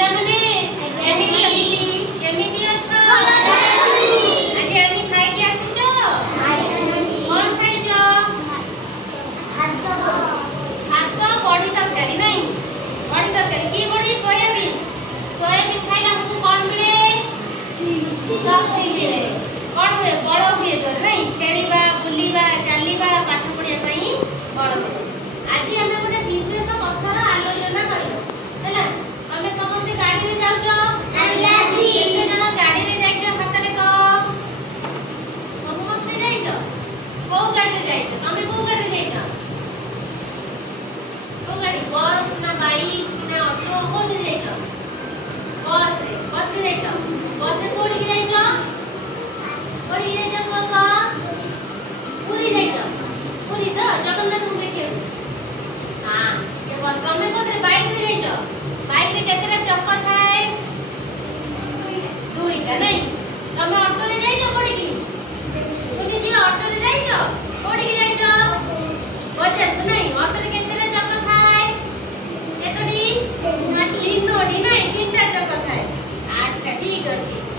पिला माने केमिति अच्छा आज आनी खाई के आसी छ कोन खाई छ भात बड़ी तरकारी नहीं बड़ी तरकारी की बड़ी सोयाबीन खाइला हमको कोन मिले शक्ति मिले कोन हुए बड़ हुए तो नहीं खेलिबा बुलिबा चलिबा पाठ पढ़िया पई बड़ बड़ आज हमें गोटे विशेष कथार आलोचना करियो हैला हमें समस्त गाड़ी रे जाउ छ केते जण गाड़ी रे जाई छ हाथ रे को समस्त जाई छ को गाड़ी रे जाई छ तमे को गाड़ी रे जाई छ को गाड़ी बस ना बाइक ना ऑटो को दे जाई छ बस रे जाई छ बस रे कोड़ी जाई छ कोड़ी जाई छ को पूरी जाई छ पूरी तो जगन्नाथ को देखियो हां ये बस तमे को बाइक रे जाई छ बाइक रे केतेरा चक्का थाए दुईटा नहीं तमे ऑटो रे जाई छ कोड़ी की तुनी जी ऑटो रे जाई छ कोड़ी की जाई छ बजर को नहीं ऑटो रे केतेरा चक्का थाए एतडी तीनोडी नहीं तीनटा चक्का थाए आज का ठीक अछि